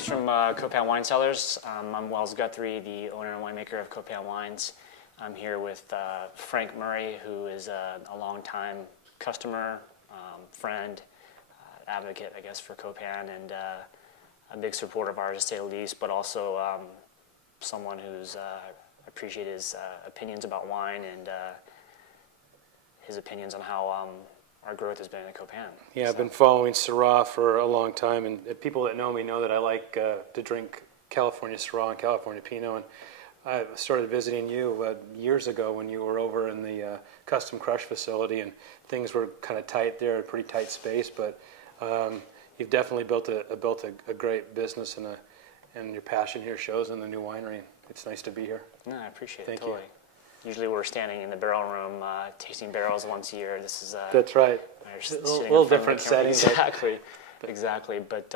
Greetings from Copan Wine Cellars. I'm Wells Guthrie, the owner and winemaker of Copan Wines. I'm here with Frank Murray, who is a longtime customer, friend, advocate, I guess, for Copan, and a big supporter of ours, to say the least, but also someone who's appreciate his opinions about wine and his opinions on how our growth has been in Copan. Yeah, so. I've been following Syrah for a long time, and people that know me know that I like to drink California Syrah and California Pinot. And I started visiting you years ago when you were over in the custom crush facility, and things were kind of tight there, a pretty tight space. But you've definitely built a great business, and your passion here shows in the new winery. It's nice to be here. No, I appreciate it. Thank totally. you. Usually we're standing in the barrel room tasting barrels once a year. This is that's right. A little different setting. Exactly, exactly. But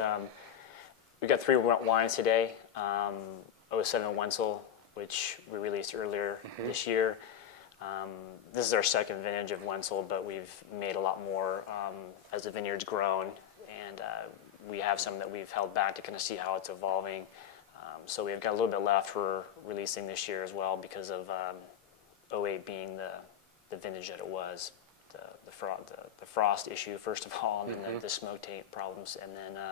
we've got 3 wines today. 07 Wentzel, which we released earlier this year. This is our second vintage of Wentzel, but we've made a lot more as the vineyard's grown, and we have some that we've held back to kind of see how it's evolving. So we've got a little bit left for releasing this year as well because of 08 being the vintage that it was, the frost issue first of all, and then the smoke taint problems, and then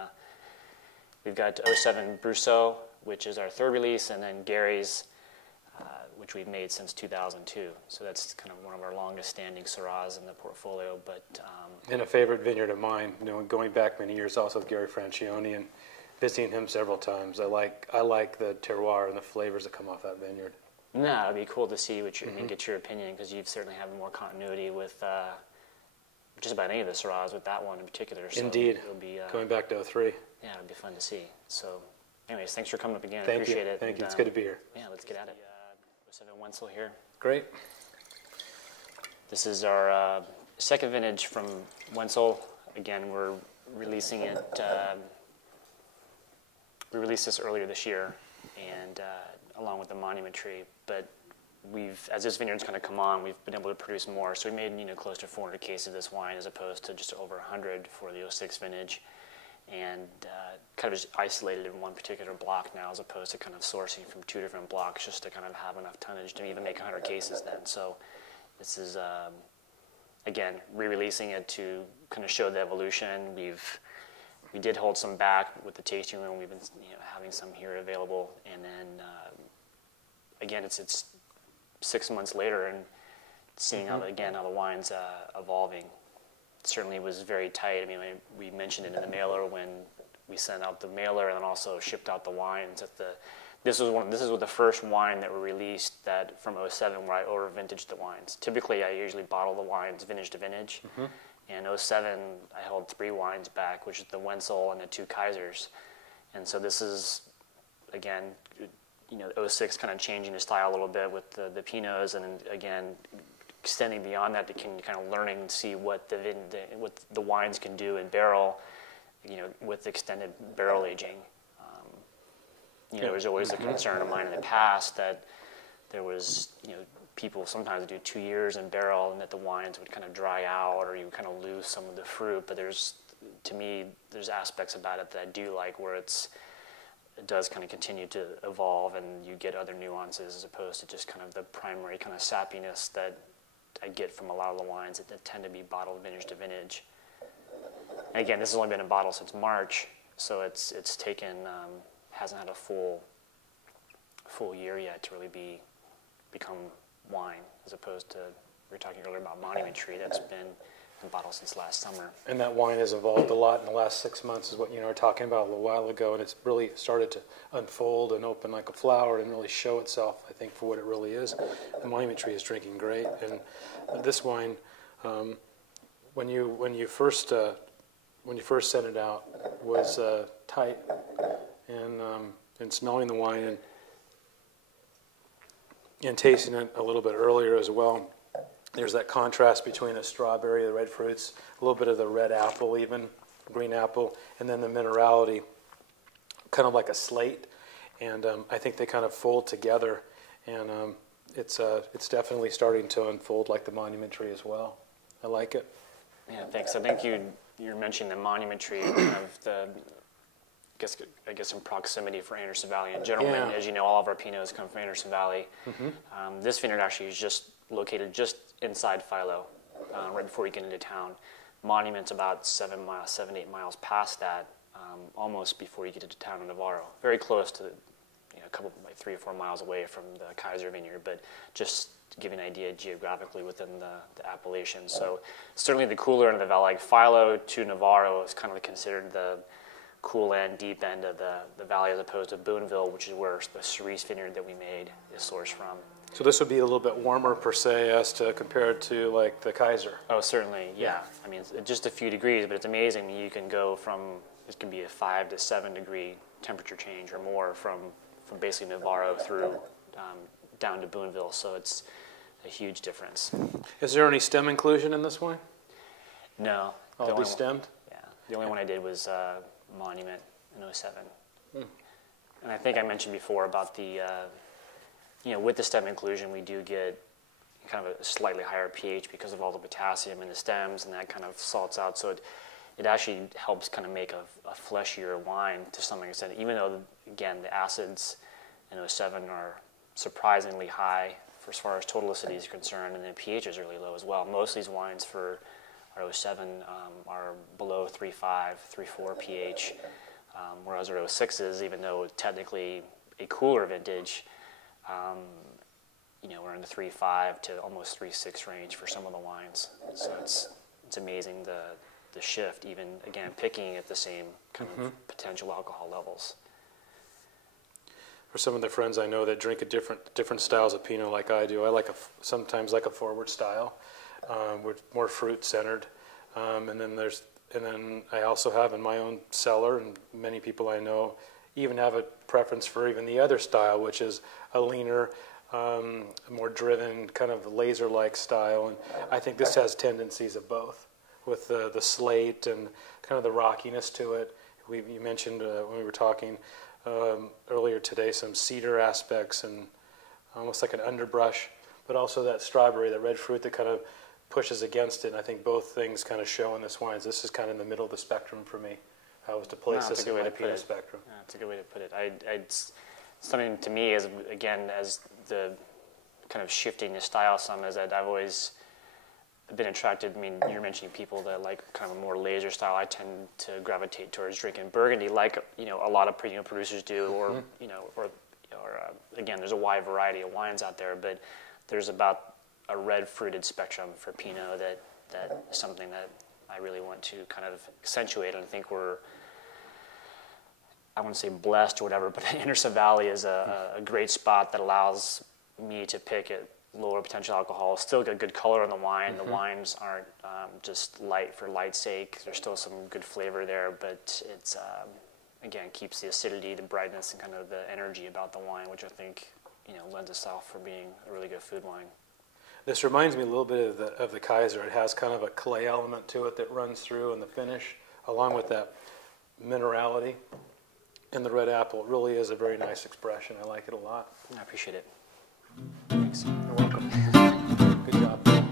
we've got 07 Brousseau, which is our 3rd release, and then Gary's, which we've made since 2002. So that's kind of one of our longest standing Syrahs in the portfolio. But and a favorite vineyard of mine, going back many years, also with Gary Francione, and visiting him several times. I like the terroir and the flavors that come off that vineyard. No, it'd be cool to see what get your opinion, because you've certainly have more continuity with just about any of the Syrahs, with that one in particular. So indeed. It'll be, going back to 03. Yeah, it'll be fun to see. So, anyways, thanks for coming up again. Thank Appreciate you. it. Thank you. It's good to be here. Yeah, let's get at it. 07 Wentzel here. Great. This is our second vintage from Wentzel. Again, we're releasing it. We released this earlier this year, and along with the Monument Tree. But as this vineyard's kind of come on, we've been able to produce more. So we made close to 400 cases of this wine, as opposed to just over 100 for the 06 vintage, and kind of just isolated in one particular block now, as opposed to kind of sourcing from 2 different blocks just to kind of have enough tonnage to even make 100 cases then. So this is again re-releasing it to kind of show the evolution. We did hold some back with the tasting room. We've been having some here available, and then again it's 6 months later, and seeing how the wine's evolving. Certainly was very tight. I mean, we mentioned it in the mailer when we sent out the mailer, and then also shipped out the wines. This was the first wine that were released that from 07 where I over vintaged the wines. Typically, I usually bottle the wines vintage to vintage. And 07, I held 3 wines back, which is the Wentzel and the 2 Kaisers. And so this is, again, 06 kind of changing the style a little bit with the Pinots, and again, extending beyond that to kind of learning and see what the wines can do in barrel, with extended barrel aging. There was always a concern of mine in the past that there was, people sometimes do 2 years in barrel, and that the wines would kind of dry out, or you kind of lose some of the fruit. But to me, there's aspects about it that I do like, where it does kind of continue to evolve, and you get other nuances as opposed to just kind of the primary kind of sappiness that I get from a lot of the wines that tend to be bottled vintage to vintage. And again, this has only been in bottle since March, so it's taken hasn't had a full year yet to really become wine, as opposed to, we were talking earlier about Monument Tree, that's been in bottle since last summer. And that wine has evolved a lot in the last 6 months, is what you were talking about a little while ago, and it's really started to unfold and open like a flower and really show itself, I think, for what it really is. The Monument Tree is drinking great, and this wine, when you first sent it out, was tight, and smelling the wine and tasting it a little bit earlier as well. There's that contrast between the strawberry, the red fruits, a little bit of the red apple even, green apple, and then the minerality, kind of like a slate. And I think they kind of fold together, and it's definitely starting to unfold like the Monument Tree as well. I like it. Yeah, thanks. I think you're mentioning the Monument Tree, kind I guess in proximity for Anderson Valley in general. Yeah. And as you know, all of our Pinots come from Anderson Valley. This vineyard actually is just located just inside Philo, right before you get into town. Monument's about 7 to 8 miles past that, almost before you get into town in Navarro. Very close to, a couple, like 3 or 4 miles away from the Kaiser Vineyard, but just to give you an idea geographically within the appellation. So certainly the cooler end of the valley, like Philo to Navarro is kind of considered the cool end, deep end of the valley, as opposed to Boonville, which is where the Cerise Vineyard that we made is sourced from. So this would be a little bit warmer per se as to compared to like the Kaiser. Oh, certainly, yeah. I mean, it's just a few degrees, but it's amazing. You can go from, it can be a 5 to 7 degree temperature change or more from basically Navarro through down to Boonville. So it's a huge difference. Is there any stem inclusion in this wine? No. All destemmed? Yeah. The only one I did was Monument in 07. And I think I mentioned before about the, with the stem inclusion, we do get kind of a slightly higher pH because of all the potassium in the stems, and that kind of salts out. So it actually helps kind of make a fleshier wine to some extent, even though, again, the acids in 07 are surprisingly high for as far as total acidity is concerned, and the pH is really low as well. Most of these wines for our 07 are below 3.5, 3.4 pH, whereas our 06s, even though technically a cooler vintage, we're in the 3.5 to almost 3.6 range for some of the wines. So it's amazing the shift, even, again, picking at the same kind of potential alcohol levels. For some of the friends I know that drink a different styles of Pinot like I do, I sometimes like a forward style, with more fruit centered, and then I also have in my own cellar, and many people I know even have a preference for even the other style, which is a leaner, more driven, kind of laser-like style. And I think this has tendencies of both, with the slate and kind of the rockiness to it. You mentioned when we were talking earlier today some cedar aspects and almost like an underbrush, but also that strawberry, that red fruit that kind of pushes against it. And I think both things kind of show in this wine. This is kind of in the middle of the spectrum for me. I was to place this in my Pinot spectrum. Yeah, that's a good way to put it. It's something to me, as again, as the kind of shifting the style some, is that I've always been attracted. I mean, you're mentioning people that like kind of a more laser style. I tend to gravitate towards drinking Burgundy, like a lot of Pinot producers do, or again, there's a wide variety of wines out there, but there's about a red fruited spectrum for Pinot that is something that I really want to kind of accentuate, and I think I wouldn't say blessed or whatever, but Anderson Valley is a great spot that allows me to pick at lower potential alcohol. Still got good color in the wine. The wines aren't just light for light's sake. There's still some good flavor there, but it's, again, keeps the acidity, the brightness, and kind of the energy about the wine, which I think lends itself for being a really good food wine. This reminds me a little bit of the Kaiser. It has kind of a clay element to it that runs through in the finish, along with that minerality in the red apple. It really is a very nice expression. I like it a lot. I appreciate it. Thanks. You're welcome. Good job.